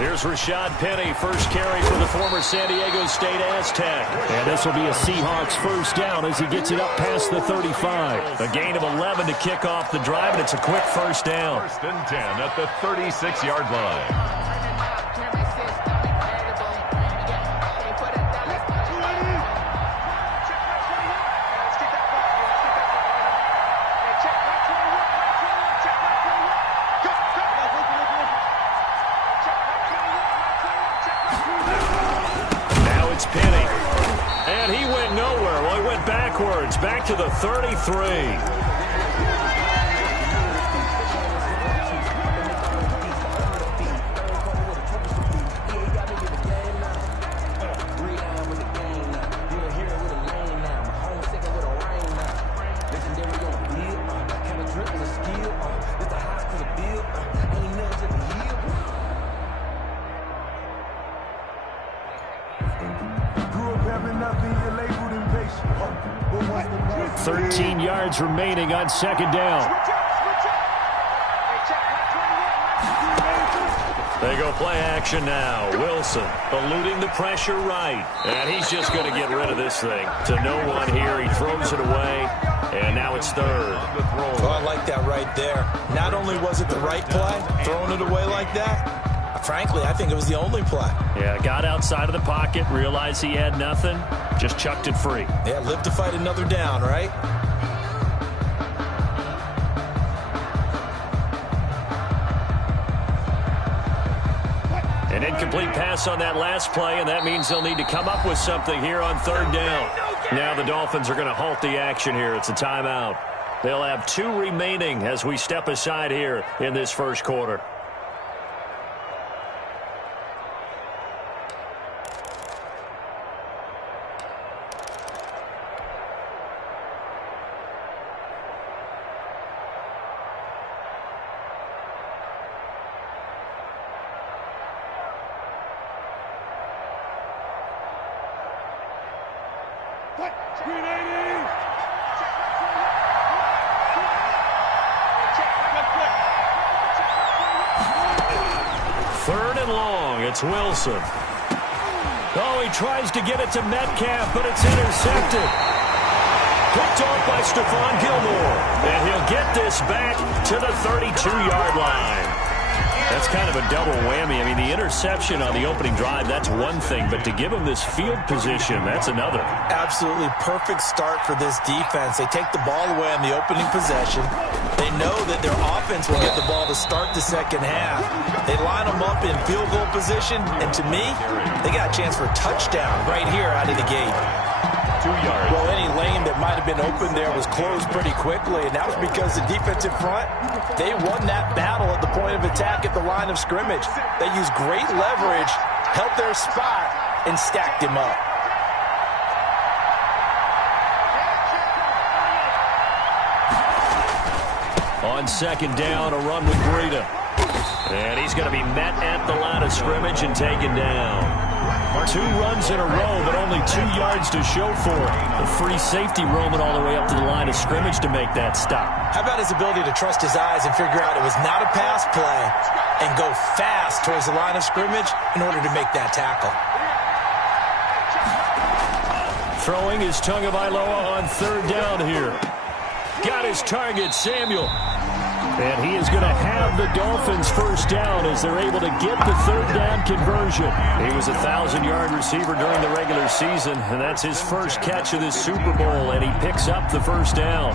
Here's Rashad Penny, first carry for the former San Diego State Aztec. And this will be a Seahawks first down as he gets it up past the 35. A gain of 11 to kick off the drive, and it's a quick first down. First and 10 at the 36-yard line. Back to the 33. Remaining on second down. They go play action now. Wilson eluding the pressure right. And he's just going to get rid of this thing. To no one here. He throws it away. And now it's third. Oh, I like that right there. Not only was it the right play, throwing it away like that, frankly, I think it was the only play. Yeah, got outside of the pocket, realized he had nothing, just chucked it free. Yeah, live to fight another down, right? An incomplete pass on that last play, and that means they'll need to come up with something here on third down. Now the Dolphins are going to halt the action here. It's a timeout. They'll have 2 remaining as we step aside here in this first quarter. Third and long, it's Wilson. Oh, he tries to get it to Metcalf, but it's intercepted. Picked off by Stephon Gilmore. And he'll get this back to the 32-yard line. That's kind of a double whammy. I mean, the interception on the opening drive, that's one thing. But to give him this field position, that's another. Absolutely perfect start for this defense. They take the ball away on the opening possession. They know that their offense will get the ball to start the second half. They line them up in field goal position. And to me, they got a chance for a touchdown right here out of the gate. 2 yards. Well, any lane that might have been open there was closed pretty quickly, and that was because the defensive front, they won that battle at the point of attack at the line of scrimmage. They used great leverage, held their spot, and stacked him up. On second down, a run with Breida. And he's going to be met at the line of scrimmage and taken down. 2 runs in a row, but only 2 yards to show for it. The free safety roaming all the way up to the line of scrimmage to make that stop. How about his ability to trust his eyes and figure out it was not a pass play and go fast towards the line of scrimmage in order to make that tackle. Throwing is Tagovailoa on third down here. Got his target, Samuel. And he is going to have the Dolphins first down as they're able to get the third down conversion. He was a 1,000-yard receiver during the regular season, and that's his first catch of this Super Bowl, and he picks up the first down.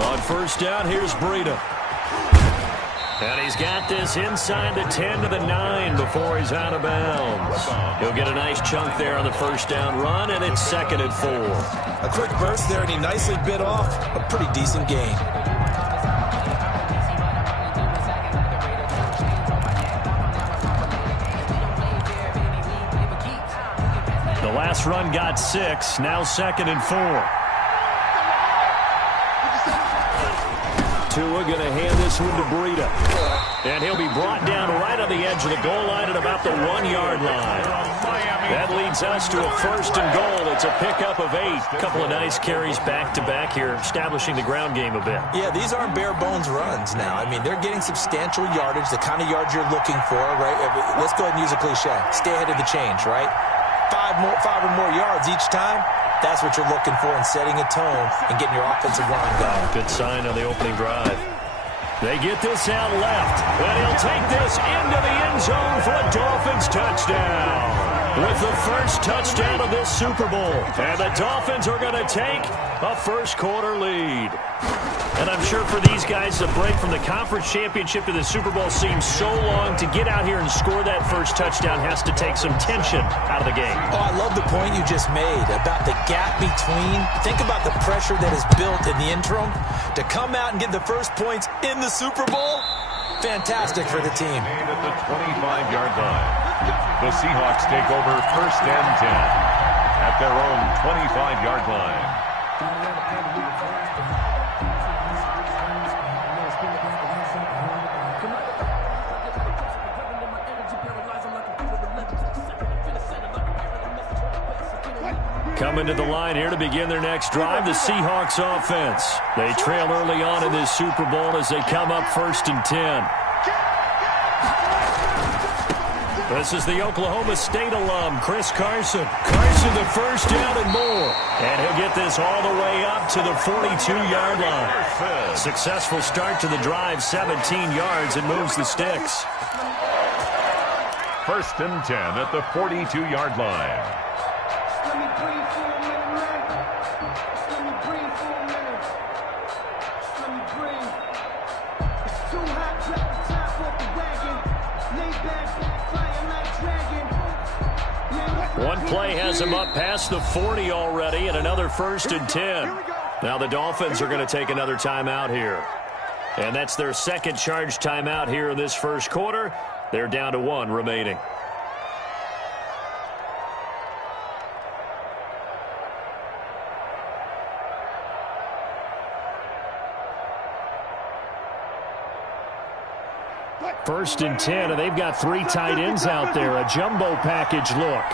On first down, here's Breida. And he's got this inside the 10 to the 9 before he's out of bounds. He'll get a nice chunk there on the first down run, and it's 2nd and 4. A quick burst there, and he nicely bit off a pretty decent gain. The last run got 6, now 2nd and 4. Tua going to hand this one to Breida. And he'll be brought down right on the edge of the goal line at about the 1-yard line. That leads us to a 1st and goal. It's a pickup of 8. A couple of nice carries back-to-back here, establishing the ground game a bit. Yeah, these aren't bare-bones runs now. I mean, they're getting substantial yardage, the kind of yards you're looking for, right? Let's go ahead and use a cliche. Stay ahead of the change, right? 5 or more yards each time. That's what you're looking for in setting a tone and getting your offensive line going. Good sign on the opening drive. They get this out left, and he'll take this into the end zone for a Dolphins touchdown. With the first touchdown of this Super Bowl, and the Dolphins are going to take a first-quarter lead. And I'm sure for these guys, the break from the conference championship to the Super Bowl seems so long. To get out here and score that first touchdown has to take some tension out of the game. Oh, I love the point you just made about the gap between. Think about the pressure that is built in the interim. To come out and get the first points in the Super Bowl, fantastic for the team. At the 25-yard line, the Seahawks take over 1st and 10 at their own 25-yard line. Coming to the line here to begin their next drive, the Seahawks offense. They trail early on in this Super Bowl as they come up 1st and 10. This is the Oklahoma State alum, Chris Carson. Carson the first down and more. And he'll get this all the way up to the 42-yard line. Successful start to the drive, 17 yards, and moves the sticks. 1st and 10 at the 42-yard line. One play has him up past the 40 already, and another 1st and 10. Now the Dolphins are going to take another timeout here. And that's their second charge timeout here in this first quarter. They're down to 1 remaining. First and 10, and they've got 3 tight ends out there. A jumbo package look.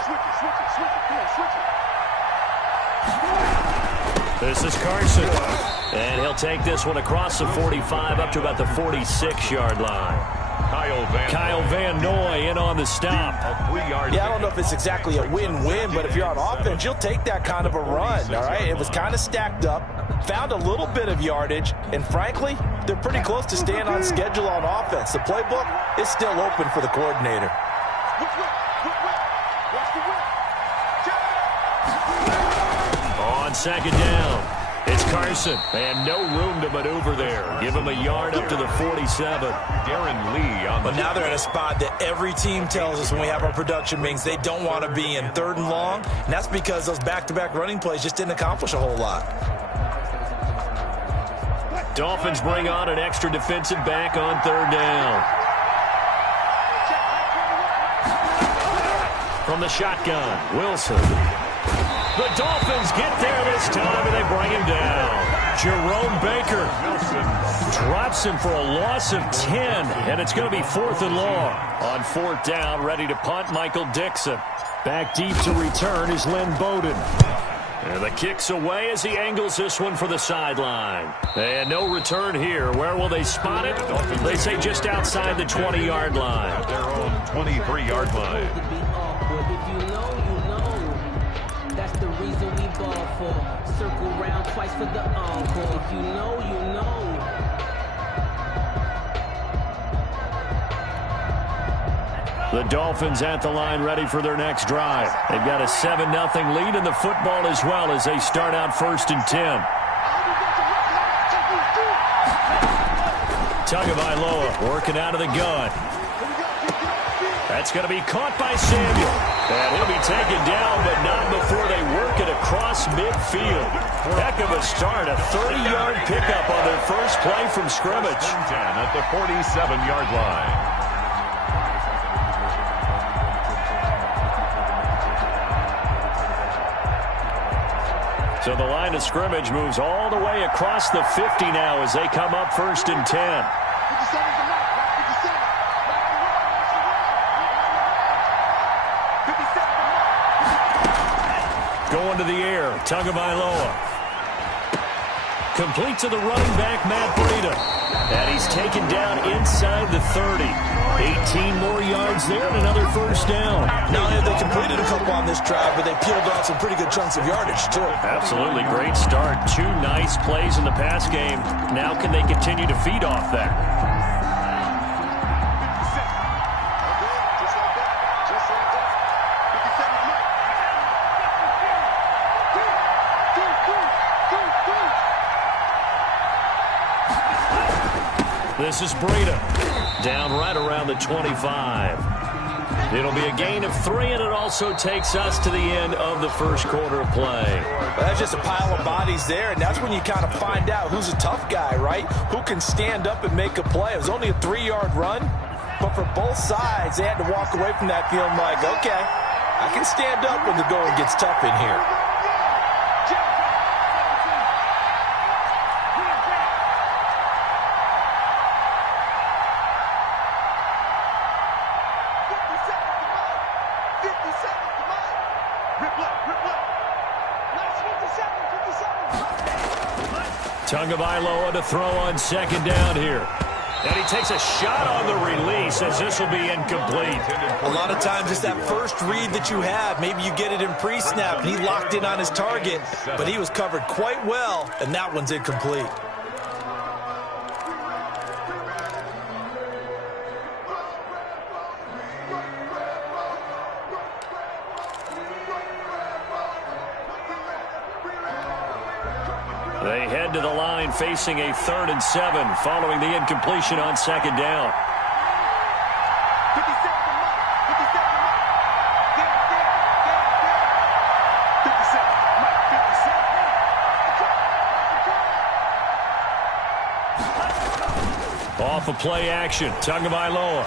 This is Carson. And he'll take this one across the 45 up to about the 46-yard line. Kyle Van Noy in on the stop. Yeah, I don't know if it's exactly a win-win, but if you're on offense, you'll take that kind of a run, all right? It was kind of stacked up, found a little bit of yardage, and frankly, they're pretty close to staying on schedule on offense. The playbook is still open for the coordinator. On second down, it's Carson, and no room to maneuver there. Give him a yard up to the 47. Darren Lee on the... But now they're in a spot that every team tells us when we have our production meetings they don't want to be in, 3rd and long, and that's because those back-to-back running plays just didn't accomplish a whole lot. Dolphins bring on an extra defensive back on 3rd down. From the shotgun, Wilson. The Dolphins get there this time, and they bring him down. Jerome Baker drops him for a loss of 10, and it's going to be 4th and long. On 4th down, ready to punt, Michael Dixon. Back deep to return is Lynn Bowden. And the kick's away as he angles this one for the sideline. And no return here. Where will they spot it? They say just outside the 20-yard line. At their own 23-yard line. That's the reason we ball for. Circle round twice for the encore. If you know, you know. The Dolphins at the line ready for their next drive. They've got a 7-0 lead in the football as well as they start out 1st and 10. Tagovailoa working out of the gun. That's going to be caught by Samuel. And he'll be taken down, but not before they work it across midfield. Heck of a start, a 30-yard pickup on their first play from scrimmage. 10 at the 47-yard line. So the line of scrimmage moves all the way across the 50 now as they come up 1st and 10. Going to the air. Tagovailoa. Complete to the running back, Matt Breida. And he's taken down inside the 30. 18 more yards there and another first down. Not only have they completed a couple on this drive, but they peeled off some pretty good chunks of yardage, too. Absolutely great start. 2 nice plays in the pass game. Now can they continue to feed off that? This is Breida. Down right around the 25. It'll be a gain of 3, and it also takes us to the end of the first quarter of play. Well, that's just a pile of bodies there, and that's when you kind of find out who's a tough guy, right? Who can stand up and make a play. It was only a 3-yard run, but for both sides, they had to walk away from that feeling like, okay, I can stand up when the going gets tough in here. Tagovailoa to throw on second down here. And he takes a shot on the release as this will be incomplete. A lot of times it's that first read that you have. Maybe you get it in pre-snap and he locked in on his target, but he was covered quite well, and that one's incomplete. They head to the line facing a 3rd and 7 following the incompletion on second down. Off of play action, Tagovailoa.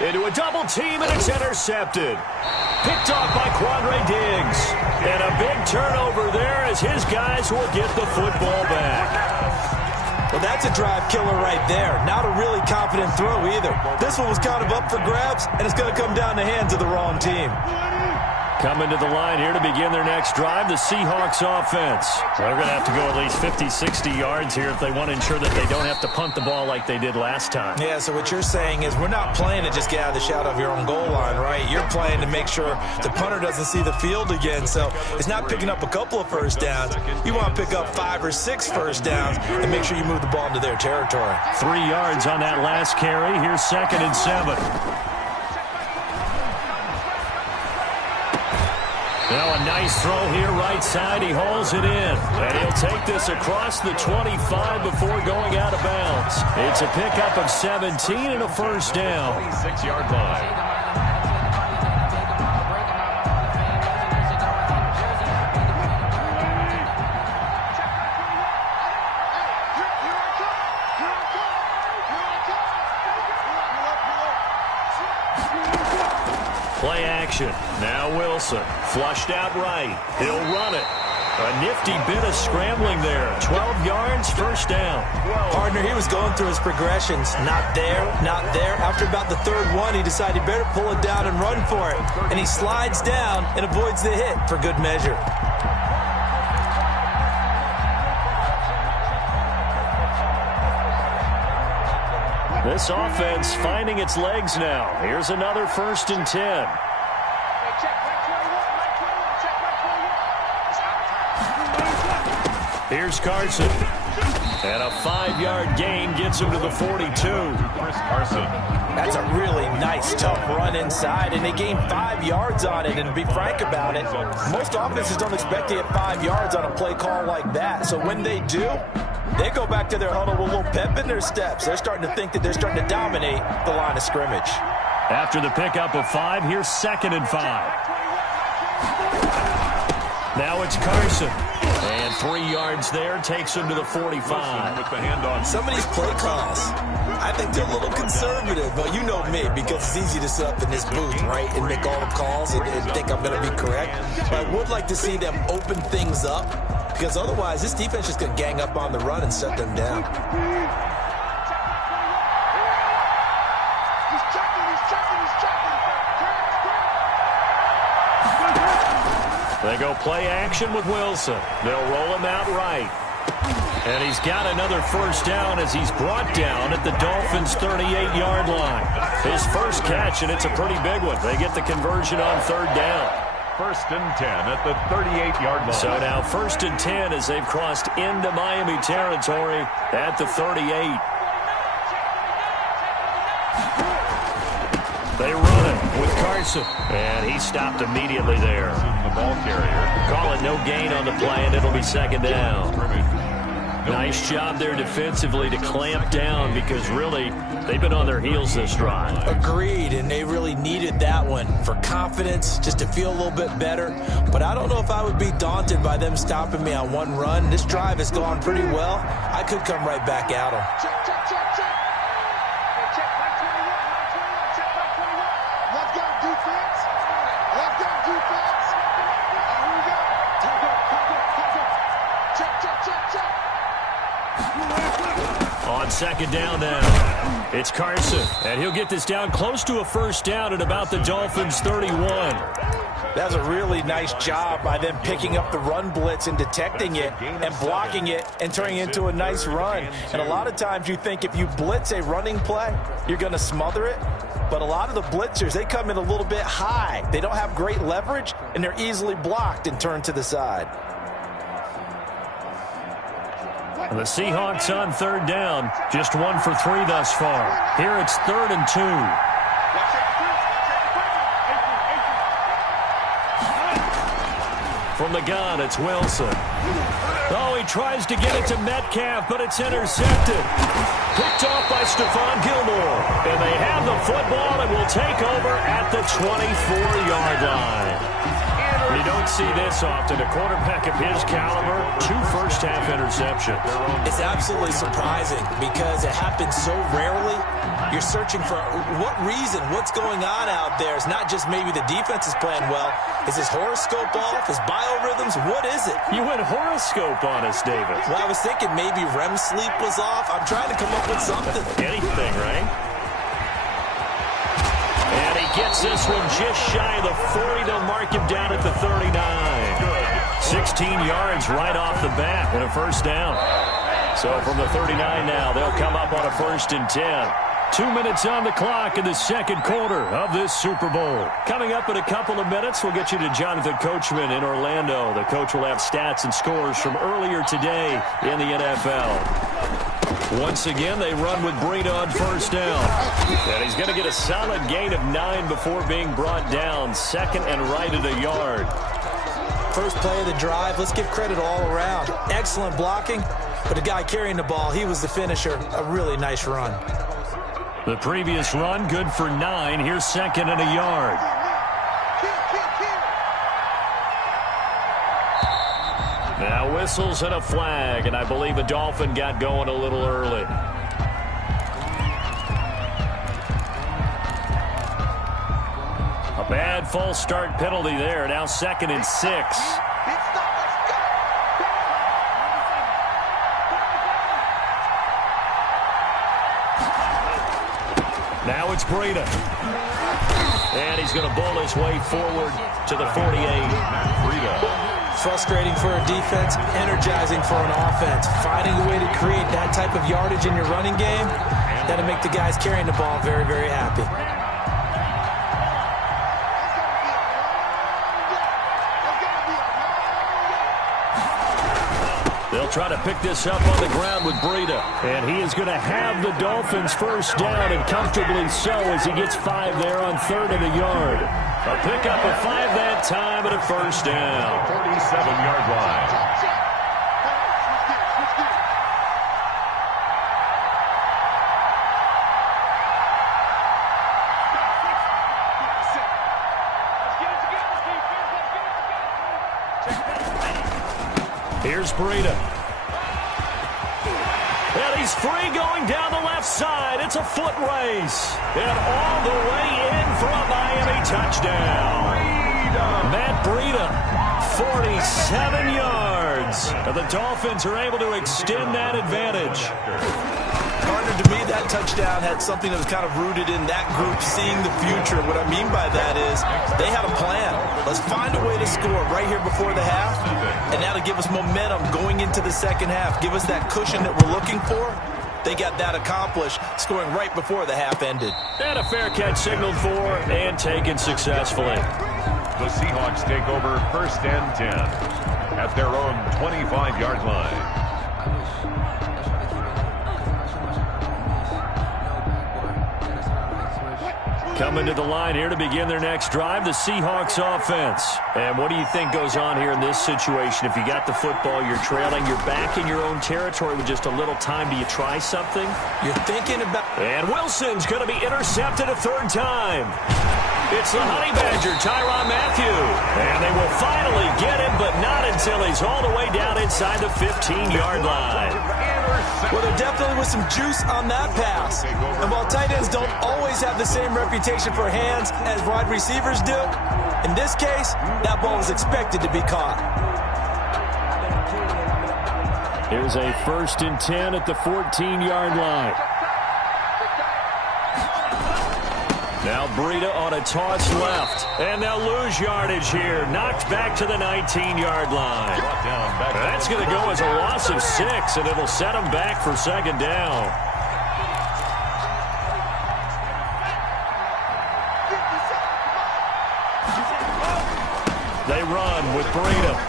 Into a double team, and it's intercepted. Picked off by Quandre Diggs. And a big turnover there as his guys will get the football back. Well, that's a drive killer right there. Not a really confident throw either. This one was kind of up for grabs, and it's going to come down the hands of the wrong team. Coming to the line here to begin their next drive, the Seahawks offense. They're going to have to go at least 50, 60 yards here if they want to ensure that they don't have to punt the ball like they did last time. Yeah, so what you're saying is we're not playing to just get out of the shadow of your own goal line, right? You're playing to make sure the punter doesn't see the field again. So it's not picking up a couple of first downs. You want to pick up 5 or 6 first downs and make sure you move the ball into their territory. 3 yards on that last carry. Here's 2nd and 7. Now a nice throw here, right side. He hauls it in. And he'll take this across the 25 before going out of bounds. It's a pickup of 17 and a first down. 26-yard line. Play action. Now Wilson. Flushed out right. He'll run it. A nifty bit of scrambling there. 12 yards, first down. Partner, he was going through his progressions. Not there, not there. After about the 3rd one, he decided he better pull it down and run for it. And he slides down and avoids the hit for good measure. This offense finding its legs now. Here's another 1st and 10. Here's Carson. And a 5-yard gain gets him to the 42. Carson. That's a really nice, tough run inside, and they gained 5 yards on it. And to be frank about it, most offenses don't expect to get 5 yards on a play call like that. So when they do, they go back to their huddle with a little pep in their steps. They're starting to think that they're starting to dominate the line of scrimmage. After the pickup of 5, here's 2nd and 5. Now it's Carson. And 3 yards there takes him to the 45. With the hand on. Some of these play calls, I think they're a little conservative, but you know me, because it's easy to sit up in this booth, right, and make all the calls and think I'm going to be correct. But I would like to see them open things up, because otherwise this defense is going to gang up on the run and shut them down. They go play action with Wilson. They'll roll him out right. And he's got another first down as he's brought down at the Dolphins' 38-yard line. His first catch, and it's a pretty big one. They get the conversion on third down. 1st and 10 at the 38-yard line. So now 1st and 10 as they've crossed into Miami territory at the 38. They run it with Carson. And he stopped immediately there. The ball carrier. Call it no gain on the play, and it'll be second down. Nice job there defensively to clamp down because really they've been on their heels this drive. Agreed, and they really needed that one for confidence, just to feel a little bit better. But I don't know if I would be daunted by them stopping me on one run. This drive has gone pretty well. I could come right back at them. Check, check, check, check. Hey, check, Mike 21, Mike 21, check, Mike 21. Let's go, defense. Let's go, defense. Here we go. Time up. Check, check, check, check. On second down now, it's Carson, and he'll get this down close to a first down at about the Dolphins' 31. That's a really nice job by them picking up the run blitz and detecting it and blocking it and turning it into a nice run. And a lot of times you think if you blitz a running play, you're going to smother it. But a lot of the blitzers, they come in a little bit high. They don't have great leverage, and they're easily blocked and turned to the side. And the Seahawks on third down, just 1 for 3 thus far. Here it's 3rd and 2. From the gun, it's Wilson. Oh, he tries to get it to Metcalf, but it's intercepted. Picked off by Stephon Gilmore. And they have the football and will take over at the 24-yard line. You don't see this often. A quarterback of his caliber, 2 first-half interceptions. It's absolutely surprising because it happens so rarely. You're searching for what reason, what's going on out there. It's not just maybe the defense is playing well. Is his horoscope off? His biorhythms? What is it? You went horoscope on us, David. Well, I was thinking maybe REM sleep was off. I'm trying to come up with something. Anything, right? And he gets this one just shy of the 40. They'll mark him down at the 39. 16 yards right off the bat and a first down. So from the 39 now, they'll come up on a 1st and 10. 2 minutes on the clock in the second quarter of this Super Bowl. Coming up in a couple of minutes, we'll get you to Jonathan Coachman in Orlando. The coach will have stats and scores from earlier today in the NFL. Once again, they run with Breida on first down. And he's going to get a solid gain of 9 before being brought down. 2nd and right at a yard. First play of the drive, let's give credit all around. Excellent blocking, but the guy carrying the ball, he was the finisher. A really nice run. The previous run, good for 9. Here's 2nd and a yard. Now whistles and a flag, and I believe a Dolphin got going a little early. A bad false start penalty there. Now 2nd and 6. Now it's Breida. And he's going to bowl his way forward to the 48. Breida. Frustrating for a defense, energizing for an offense. Finding a way to create that type of yardage in your running game, that'll make the guys carrying the ball very, very happy. They'll try to pick this up on the ground with Breida. And he is going to have the Dolphins first down, and comfortably so as he gets 5 there on 3rd and a yard. A pickup of 5 that time and a first down. 47-yard line. Here's Breida. And he's free going down the left side. It's a foot race. And all the way in for a Miami touchdown. Matt Breida, 47 yards. And the Dolphins are able to extend that advantage. partner, to me, that touchdown had something that was kind of rooted in that group seeing the future. What I mean by that is they had a plan. Let's find a way to score right here before the half, and now to give us momentum going into the second half, give us that cushion that we're looking for. They got that accomplished, scoring right before the half ended. And a fair catch signaled for and taken successfully. The Seahawks take over 1st and 10 at their own 25-yard line. Coming to the line here to begin their next drive, the Seahawks offense. And what do you think goes on here in this situation? If you got the football, you're trailing, you're back in your own territory with just a little time. Do you try something? You're thinking about... And Wilson's going to be intercepted a third time. It's the Honey Badger, Tyrann Mathieu. And they will finally get him, but not until he's all the way down inside the 15-yard line. Well, there definitely was some juice on that pass. And while tight ends don't always have the same reputation for hands as wide receivers do, in this case, that ball was expected to be caught. Here's a 1st and 10 at the 14-yard line. Now Breida on a toss left. And they'll lose yardage here. Knocked back to the 19-yard line. That's going to go as a loss of 6, and it'll set them back for second down. They run with Breida.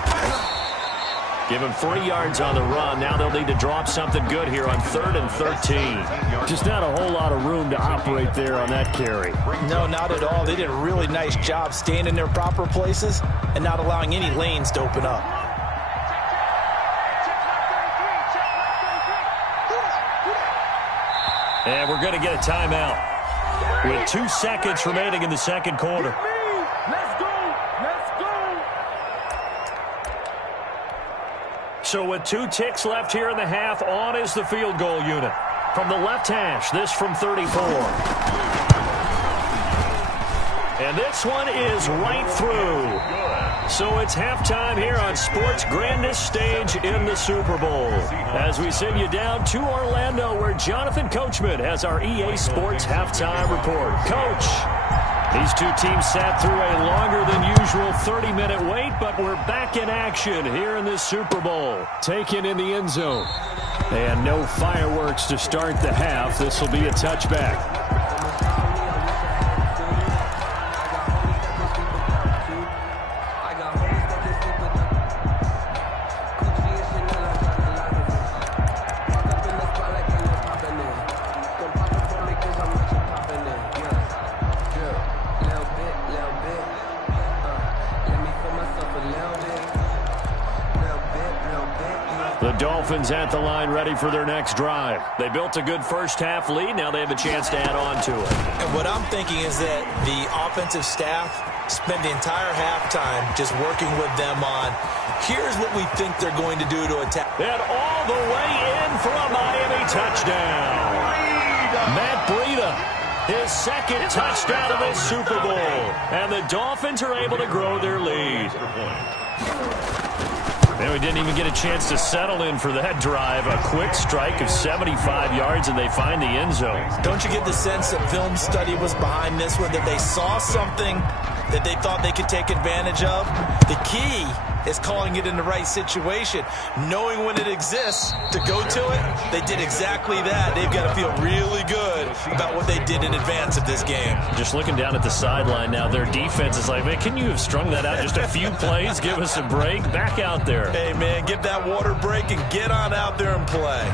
Give him 3 yards on the run. Now they'll need to drop something good here on 3rd and 13. Just not a whole lot of room to operate there on that carry. No, not at all. They did a really nice job staying in their proper places and not allowing any lanes to open up. And we're going to get a timeout with 2 seconds remaining in the second quarter. So with 2 ticks left here in the half, on is the field goal unit. From the left hash, this from 34. And this one is right through. So it's halftime here on sports' grandest stage in the Super Bowl. As we send you down to Orlando, where Jonathan Coachman has our EA Sports halftime report. Coach, these 2 teams sat through a longer than usual 30-minute wait, but we're back in action here in this Super Bowl. Taken in the end zone. And no fireworks to start the half. This will be a touchback. Dolphins at the line, ready for their next drive. They built a good first half lead. Now they have a chance to add on to it. And what I'm thinking is that the offensive staff spent the entire halftime just working with them on, here's what we think they're going to do to attack. And all the way in for a Miami touchdown. Matt Breida, his second touchdown of this Super Bowl. And the Dolphins are able to grow their lead. And we didn't even get a chance to settle in for that drive. A quick strike of 75 yards, and they find the end zone. Don't you get the sense that film study was behind this one, that they saw something that they thought they could take advantage of? The key is calling it in the right situation, knowing when it exists to go to it. They did exactly that. They've got to feel really good about what they did in advance of this game. Just looking down at the sideline now, their defense is like, man, can you have strung that out just a few plays? Give us a break. Back out there. Hey, man, give that water break and get on out there and play.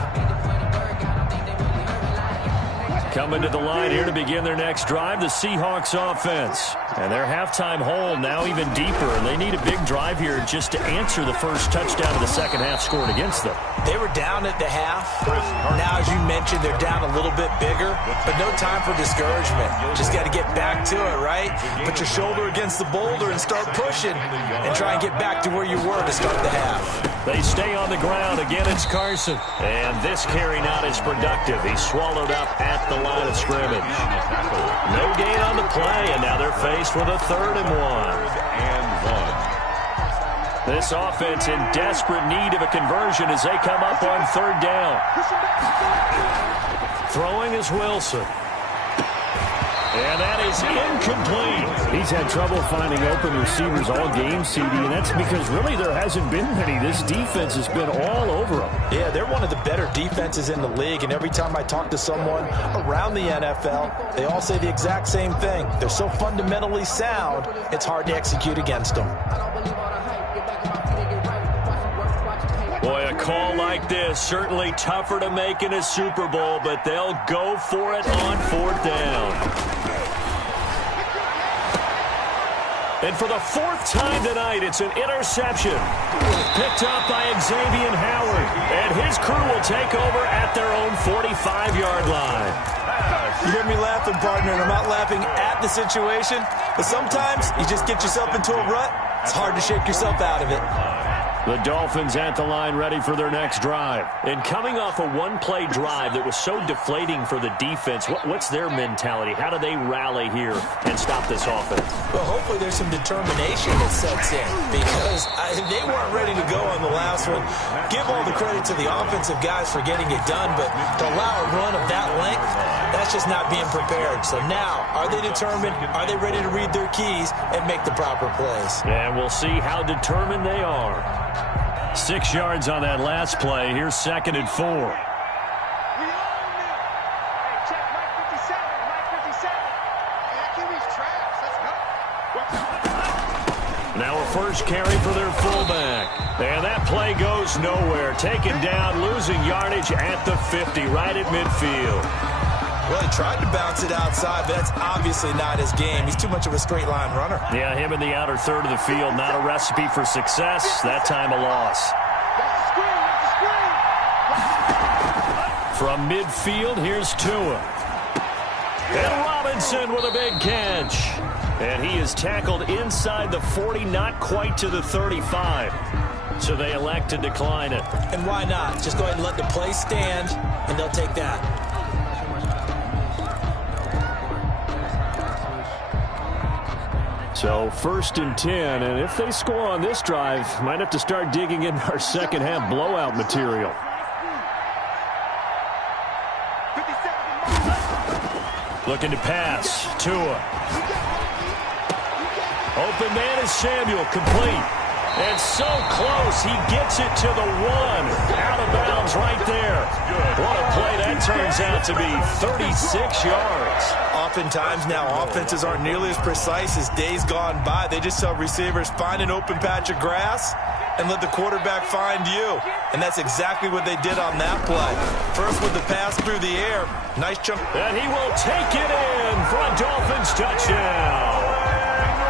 Coming to the line here to begin their next drive, the Seahawks offense. And their halftime hole now even deeper. And they need a big drive here just to answer the first touchdown of the second half scored against them. They were down at the half. Now, as you mentioned, they're down a little bit bigger, but no time for discouragement. Just got to get back to it, right? Put your shoulder against the boulder and start pushing and try and get back to where you were to start the half. They stay on the ground. Again, it's Carson. And this carry not as productive. He's swallowed up at the line of scrimmage. No gain on the play, and now they're faced with a 3rd and 1. This offense in desperate need of a conversion as they come up on 3rd down. Throwing is Wilson. And that is incomplete. He's had trouble finding open receivers all game, CD, and that's because really there hasn't been many. This defense has been all over them. Yeah, they're one of the better defenses in the league, and every time I talk to someone around the NFL, they all say the exact same thing. They're so fundamentally sound, it's hard to execute against them. Boy, a call like this, certainly tougher to make in a Super Bowl, but they'll go for it on 4th down. And for the 4th time tonight, it's an interception. Picked up by Xavier Howard. And his crew will take over at their own 45-yard line. You hear me laughing, partner, and I'm not laughing at the situation, but sometimes you just get yourself into a rut. It's hard to shake yourself out of it. The Dolphins at the line ready for their next drive. And coming off a one-play drive that was so deflating for the defense, what's their mentality? How do they rally here and stop this offense? Well, hopefully there's some determination that sets in because they weren't ready to go on the last one. Give all the credit to the offensive guys for getting it done, but to allow a run of that length, that's just not being prepared. So now, are they determined? Are they ready to read their keys and make the proper plays? And we'll see how determined they are. 6 yards on that last play. Here's 2nd and 4. Now a first carry for their fullback. And that play goes nowhere. Taken down, losing yardage at the 50, right at midfield. Well, he tried to bounce it outside, but that's obviously not his game. He's too much of a straight-line runner. Yeah, him in the outer third of the field. Not a recipe for success. That time a loss. From midfield, here's Tua. And Robinson with a big catch. And he is tackled inside the 40, not quite to the 35. So they elect to decline it. And why not? Just go ahead and let the play stand, and they'll take that. So 1st and 10, and if they score on this drive, might have to start digging in our second half blowout material. Looking to pass. Tua. Open man is Samuel. Complete. And so close. He gets it to the 1. Out of bounds right there. What a play that turns out to be. 36 yards. Oftentimes now offenses aren't nearly as precise as days gone by. They just tell receivers, find an open patch of grass and let the quarterback find you. And that's exactly what they did on that play. First with the pass through the air. Nice jump. And he will take it in for a Dolphins touchdown.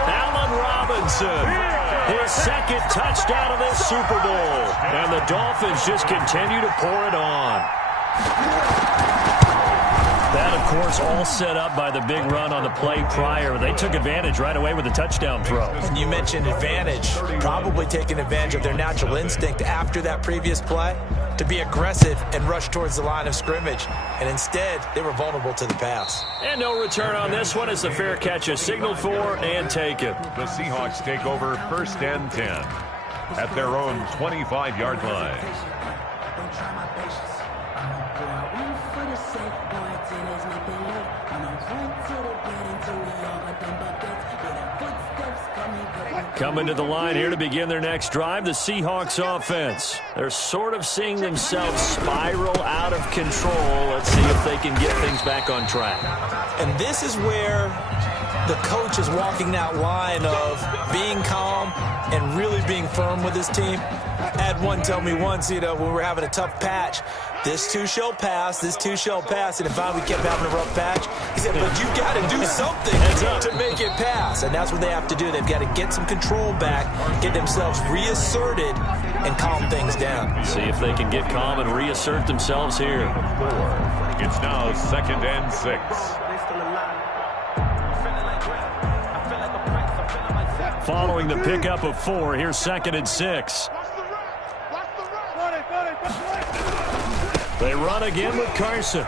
Allen Robinson. His 2nd touchdown of this Super Bowl. And the Dolphins just continue to pour it on. That, of course, all set up by the big run on the play prior. They took advantage right away with the touchdown throw. And you mentioned advantage. Probably taking advantage of their natural instinct after that previous play to be aggressive and rush towards the line of scrimmage. And instead, they were vulnerable to the pass. And no return on this one as the fair catch is signaled for and taken. The Seahawks take over 1st and 10 at their own 25-yard line. Coming to the line here to begin their next drive, the Seahawks offense. They're sort of seeing themselves spiral out of control. Let's see if they can get things back on track. And this is where the coach is walking that line of being calm and really being firm with his team. I had one tell me once, when we were having a tough patch, this too shall pass, this too shall pass. And if we kept having a rough patch, he said, but you got to do something to make it pass. And that's what they have to do. They've got to get some control back, get themselves reasserted, and calm things down. See if they can get calm and reassert themselves here. It's now 2nd and 6. Following the pickup of 4, here's 2nd and 6. They run again with Carson.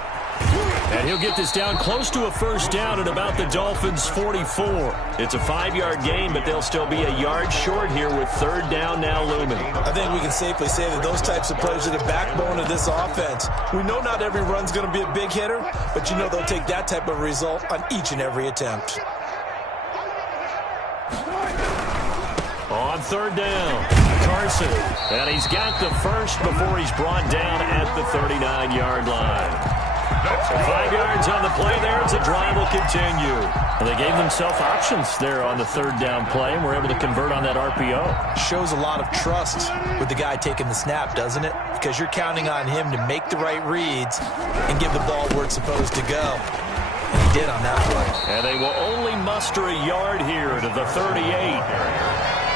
And he'll get this down close to a first down at about the Dolphins' 44. It's a 5-yard gain, but they'll still be a yard short here with third down now looming. I think we can safely say that those types of plays are the backbone of this offense. We know not every run's going to be a big hitter, but you know they'll take that type of result on each and every attempt. On third down, Carson. And he's got the first before he's brought down at the 39-yard line. So 5 yards on the play there as the drive will continue. Well, they gave themselves options there on the third down play and were able to convert on that RPO. Shows a lot of trust with the guy taking the snap, doesn't it? Because you're counting on him to make the right reads and give the ball where it's supposed to go. And he did on that play. And they will only muster a yard here to the 38.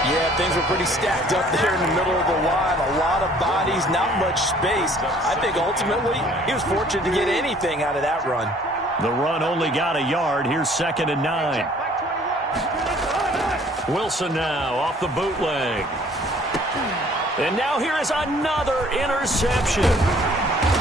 Yeah, things were pretty stacked up there in the middle of the line. A lot of bodies, not much space. I think ultimately he was fortunate to get anything out of that run. The run only got a yard. Here's 2nd and 9. Wilson now off the bootleg. And now here is another interception.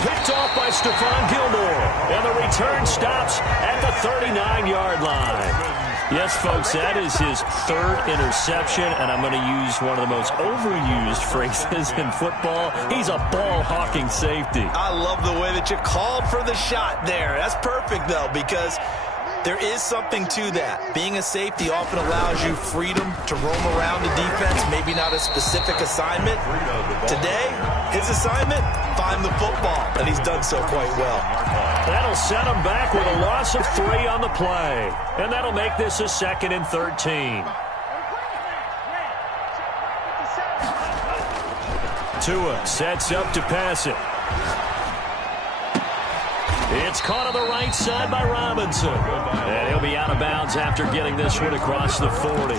Picked off by Stephon Gilmore. And the return stops at the 39-yard line. Yes, folks, that is his third interception, and I'm going to use one of the most overused phrases in football. He's a ball-hawking safety. I love the way that you called for the shot there. That's perfect, though, because there is something to that. Being a safety often allows you freedom to roam around the defense, maybe not a specific assignment. Today, his assignment, find the football, and he's done so quite well. That'll set him back with a loss of 3 on the play. And that'll make this a 2nd and 13. Tua sets up to pass it. It's caught on the right side by Robinson. And he'll be out of bounds after getting this one across the 40.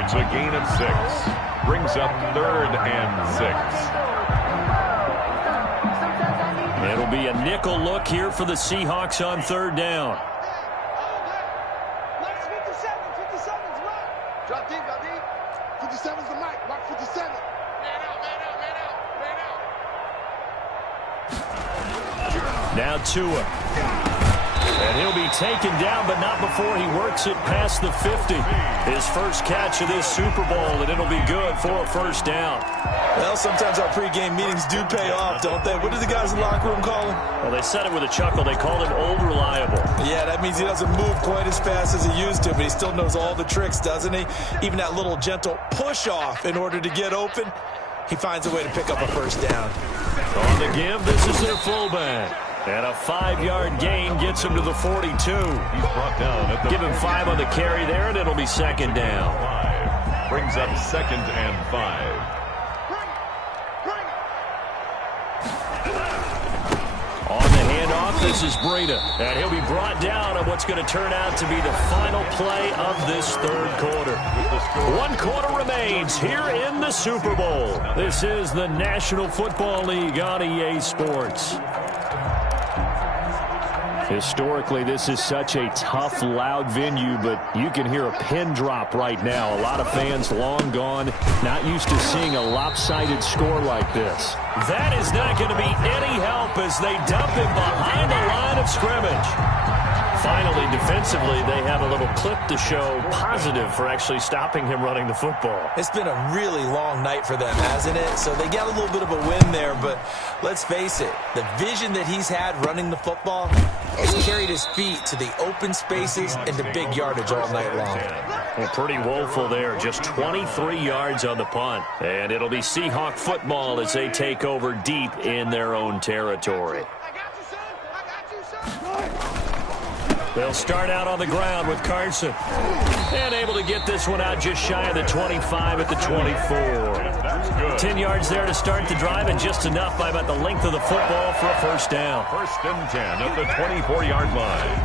It's a gain of 6. Brings up 3rd and 6. It'll be a nickel look here for the Seahawks on third down. Drop deep, 57's the mic. Mark 57. Man out. Now Tua. And he'll be taken down, but not before he works it past the 50. His first catch of this Super Bowl, and it'll be good for a first down. Well, sometimes our pregame meetings do pay off, don't they? What do the guys in the locker room call him? Well, they said it with a chuckle. They called him Old Reliable. Yeah, that means he doesn't move quite as fast as he used to, but he still knows all the tricks, doesn't he? Even that little gentle push-off in order to get open, he finds a way to pick up a first down. On the give, this is their fullback. And a 5-yard gain gets him to the 42. He's brought down at the Give him 5 on the carry there, and it'll be 2nd down. 5. Brings up 2nd and 5. On the handoff, this is Breida. And he'll be brought down on what's going to turn out to be the final play of this third quarter. 1 quarter remains here in the Super Bowl. This is the National Football League on EA Sports. Historically, this is such a tough, loud venue, but you can hear a pin drop right now. A lot of fans long gone, not used to seeing a lopsided score like this. That is not going to be any help as they dump him behind the line of scrimmage. Finally, defensively, they have a little clip to show positive for actually stopping him running the football. It's been a really long night for them, hasn't it? So they got a little bit of a win there, but let's face it, the vision that he's had running the football has carried his feet to the open spaces and the big yardage all night long. Well, pretty woeful there, just 23 yards on the punt. And it'll be Seahawk football as they take over deep in their own territory. They'll start out on the ground with Carson. And able to get this one out just shy of the 25 at the 24. 10 yards there to start the drive, and just enough by about the length of the football for a first down. 1st and 10 at the 24-yard line.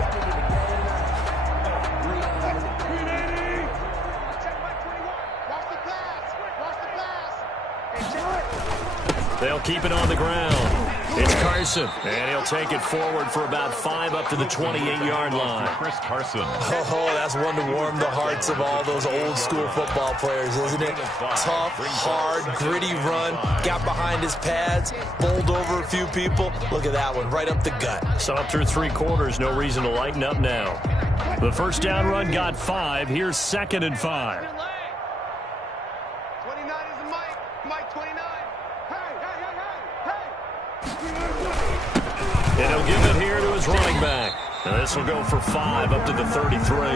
They'll keep it on the ground. It's Carson, and he'll take it forward for about 5 up to the 28-yard line. Chris Carson. Oh, that's one to warm the hearts of all those old-school football players, isn't it? Tough, hard, gritty run, got behind his pads, bowled over a few people. Look at that one, right up the gut. So up through 3 quarters, no reason to lighten up now. The first down run got 5. Here's 2nd and 5. 29 is the Mike 29. And he'll give it here to his running back. Now this will go for 5 up to the 33.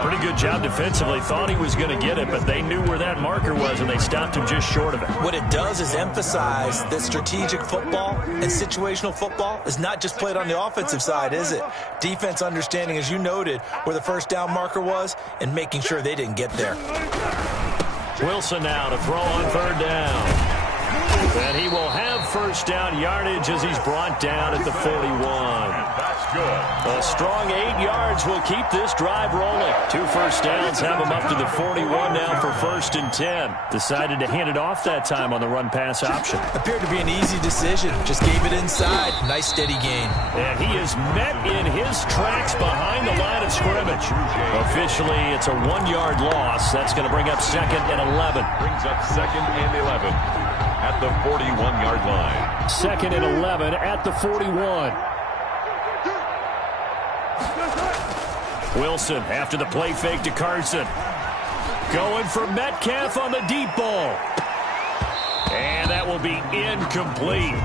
Pretty good job defensively. Thought he was going to get it, but they knew where that marker was, and they stopped him just short of it. What it does is emphasize that strategic football and situational football is not just played on the offensive side, is it? Defense understanding, as you noted, where the first down marker was and making sure they didn't get there. Wilson now to throw on 3rd down. And he will have first down yardage as he's brought down at the 41. That's good. A strong 8 yards will keep this drive rolling. 2 first downs have him up to the 41 now for 1st and 10. Decided to hand it off that time on the run-pass option. Appeared to be an easy decision. Just gave it inside. Nice steady gain. And he is met in his tracks behind the line of scrimmage. Officially, it's a 1-yard loss. That's going to bring up 2nd and 11. Brings up 2nd and 11 at the 41-yard line. 2nd and 11 at the 41. Wilson after the play fake to Carson. Going for Metcalf on the deep ball. And that will be incomplete.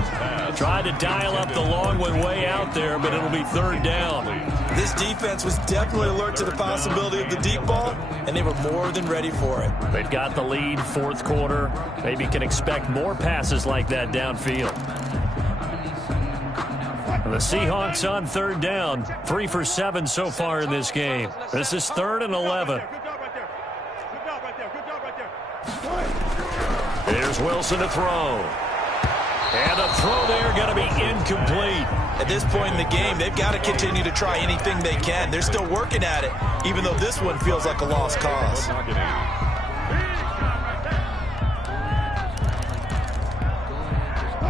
Tried to dial up the long one way out there, but it'll be 3rd down. This defense was definitely alert to the possibility of the deep ball, and they were more than ready for it. They've got the lead, 4th quarter. Maybe can expect more passes like that downfield. The Seahawks on 3rd down, 3 for 7 so far in this game. This is 3rd and 11. Here's Wilson to throw. And the throw there going to be incomplete. At this point in the game, they've got to continue to try anything they can. They're still working at it, even though this one feels like a lost cause.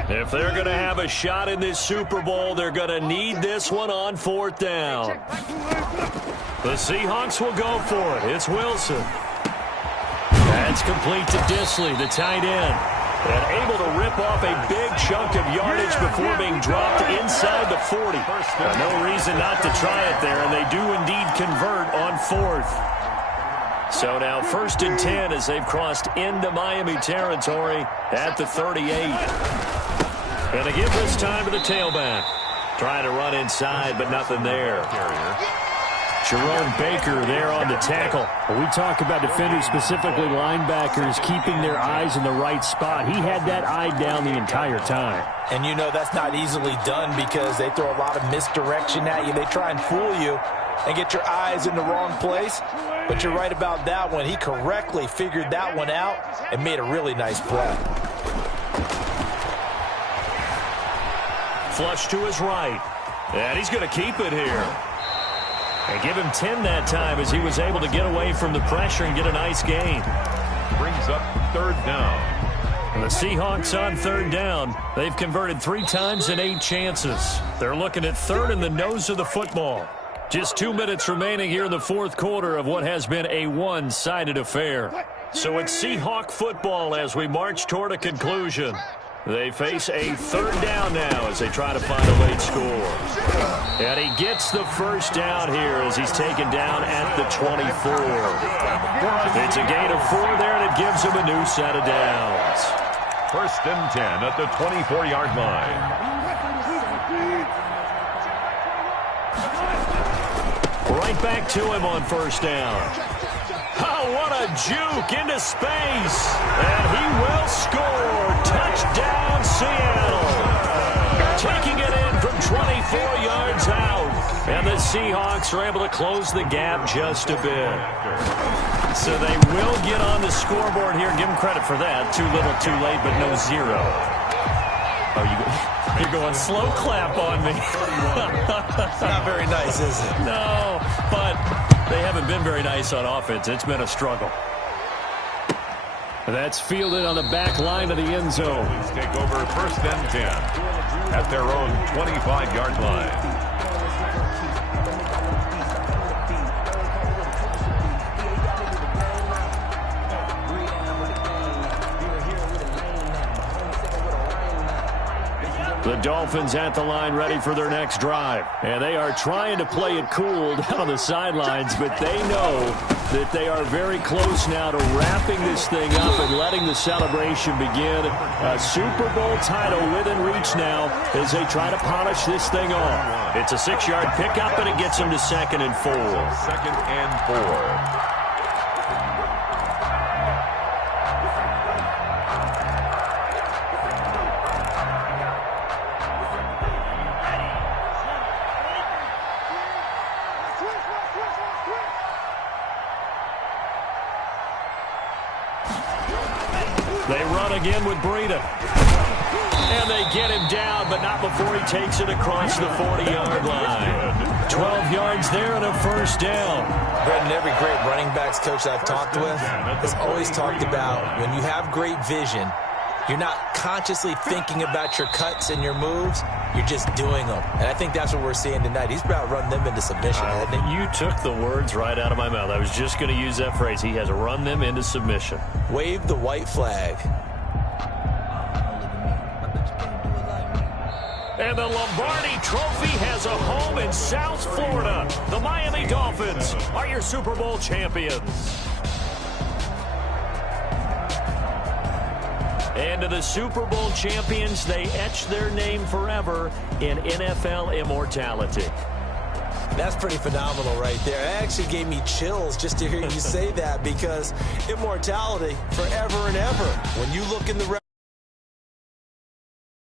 If they're going to have a shot in this Super Bowl, they're going to need this one on 4th down. The Seahawks will go for it. It's Wilson. That's complete to Disley, the tight end. And able to rip off a big chunk of yardage before being dropped inside the 40. No reason not to try it there, and they do indeed convert on 4th. So now 1st and 10 as they've crossed into Miami territory at the 38. And they give this time to the tailback. Trying to run inside, but nothing there. Jerome Baker there on the tackle. When we talk about defenders, specifically linebackers, keeping their eyes in the right spot. He had that eye down the entire time. And you know that's not easily done because they throw a lot of misdirection at you. They try and fool you and get your eyes in the wrong place. But you're right about that one. He correctly figured that one out and made a really nice play. Flush to his right. And he's going to keep it here. And give him 10 that time as he was able to get away from the pressure and get a nice gain. Brings up 3rd down. And the Seahawks on 3rd down. They've converted 3 times in 8 chances. They're looking at 3rd in the nose of the football. Just 2 minutes remaining here in the 4th quarter of what has been a one-sided affair. So it's Seahawk football as we march toward a conclusion. They face a 3rd down now as they try to find a late score. And he gets the first down here as he's taken down at the 24. It's a gain of 4 there, and it gives him a new set of downs. 1st and 10 at the 24-yard line. Right back to him on 1st down. Oh, what a juke into space. And he will score. Touchdown, Seattle. Taking it in from 24 yards out. And the Seahawks are able to close the gap just a bit. So they will get on the scoreboard here. Give them credit for that. Too little, too late, but no 0. Oh, you're going slow clap on me. It's not very nice, is it? No, but they haven't been very nice on offense. It's been a struggle. That's fielded on the back line of the end zone. Let's take over 1st and 10 at their own 25-yard line. The Dolphins at the line ready for their next drive. And they are trying to play it cool down on the sidelines, but they know that they are very close now to wrapping this thing up and letting the celebration begin. A Super Bowl title within reach now as they try to polish this thing off. It's a 6-yard pickup, and it gets them to 2nd and 4. 2nd and 4. They run again with Breida. And they get him down, but not before he takes it across the 40-yard line. 12 yards there and a 1st down. Brendan, every great running backs coach I've talked with has always talked about when you have great vision, you're not consciously thinking about your cuts and your moves. You're just doing them. And I think that's what we're seeing tonight. He's about to run them into submission, hasn't he? You took the words right out of my mouth. I was just going to use that phrase. He has run them into submission. Wave the white flag. And the Lombardi Trophy has a home in South Florida. The Miami Dolphins are your Super Bowl champions. And to the Super Bowl champions, they etch their name forever in NFL immortality. That's pretty phenomenal right there. It actually gave me chills just to hear you say that, because immortality forever and ever. When you look in the